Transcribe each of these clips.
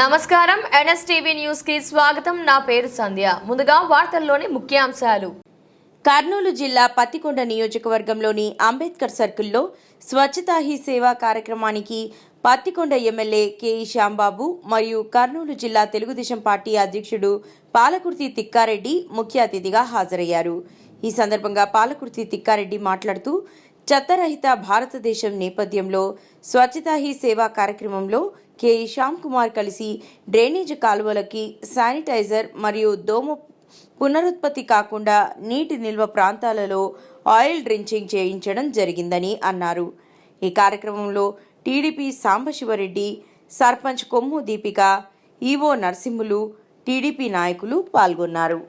నమస్కారం NSTV news కి స్వాగతం. నా పేరు సంధ్య. ముందుగా వార్తల్లోని ముఖ్యాంశాలు. కర్నూలు జిల్లా పత్తికొండ నియోజకవర్గంలోని అంబేద్కర్ సర్కిల్లో స్వచ్ఛతా హీ సేవా కార్యక్రమానికి పత్తికొండ ఎమ్మెల్యే కేఈ శ్యాంబాబు మరియు కర్నూలు జిల్లా తెలుగుదేశం పార్టీ అధ్యక్షుడు పాలకుర్తి తిక్కారెడ్డి ముఖ్య అతిథిగా హాజరయ్యారు. ఈ సందర్భంగా పాలకుర్తి తిక్కారెడ్డి మాట్లాడుతూ చెత్తరహిత భారతదేశం నేపథ్యంలో స్వచ్ఛతా హీ సేవా కార్యక్రమంలో కేఈ శ్యామ్ కుమార్ కలిసి డ్రైనేజ్ కాలువలకి శానిటైజర్ మరియు దోమ పునరుత్పత్తి కాకుండా నీటి నిల్వ ప్రాంతాలలో ఆయిల్ డ్రించింగ్ చేయించడం జరిగిందని అన్నారు. ఈ కార్యక్రమంలో టీడీపీ సాంబశివరెడ్డి, సర్పంచ్ కొమ్ము దీపిక, ఈవో నరసింహులు, టీడీపీ నాయకులు పాల్గొన్నారు.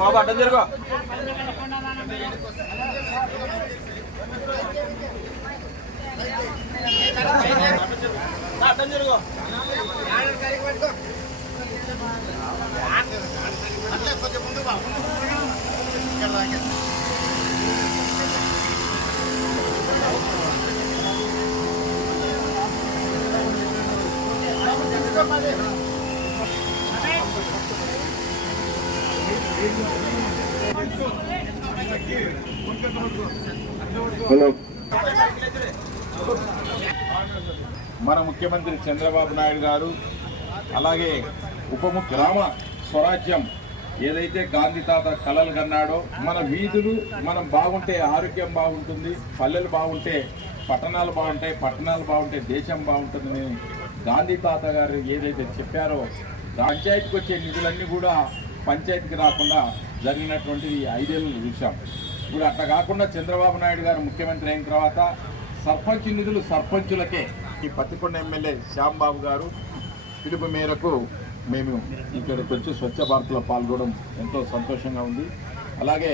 బాబు అడ్డం జరుగు. అడ్డం జరుగు. అట్లే కొంచెం ముందు మన ముఖ్యమంత్రి చంద్రబాబు నాయుడు గారు, అలాగే గ్రామ స్వరాజ్యం ఏదైతే గాంధీ తాత కలలు కన్నాడో, మన వీధులు మనం బాగుంటే ఆరోగ్యం బాగుంటుంది, పల్లెలు బాగుంటే పట్టణాలు బాగుంటాయి, పట్టణాలు బాగుంటే దేశం బాగుంటుందని గాంధీ తాత గారు ఏదైతే చెప్పారో, పంచాయతీకి వచ్చే నిధులన్నీ కూడా పంచాయతీకి రాకుండా జరిగినటువంటిది 5 ఏళ్ళు చూసాం. ఇప్పుడు అట్లా కాకుండా చంద్రబాబు నాయుడు గారు ముఖ్యమంత్రి అయిన తర్వాత సర్పంచ్ నిధులు సర్పంచులకే. ఈ పత్తికొండ ఎమ్మెల్యే శ్యాంబాబు గారు పిలుపు మేరకు మేము ఇక్కడికి వచ్చి స్వచ్ఛ భారత్లో పాల్గొనడం ఎంతో సంతోషంగా ఉంది. అలాగే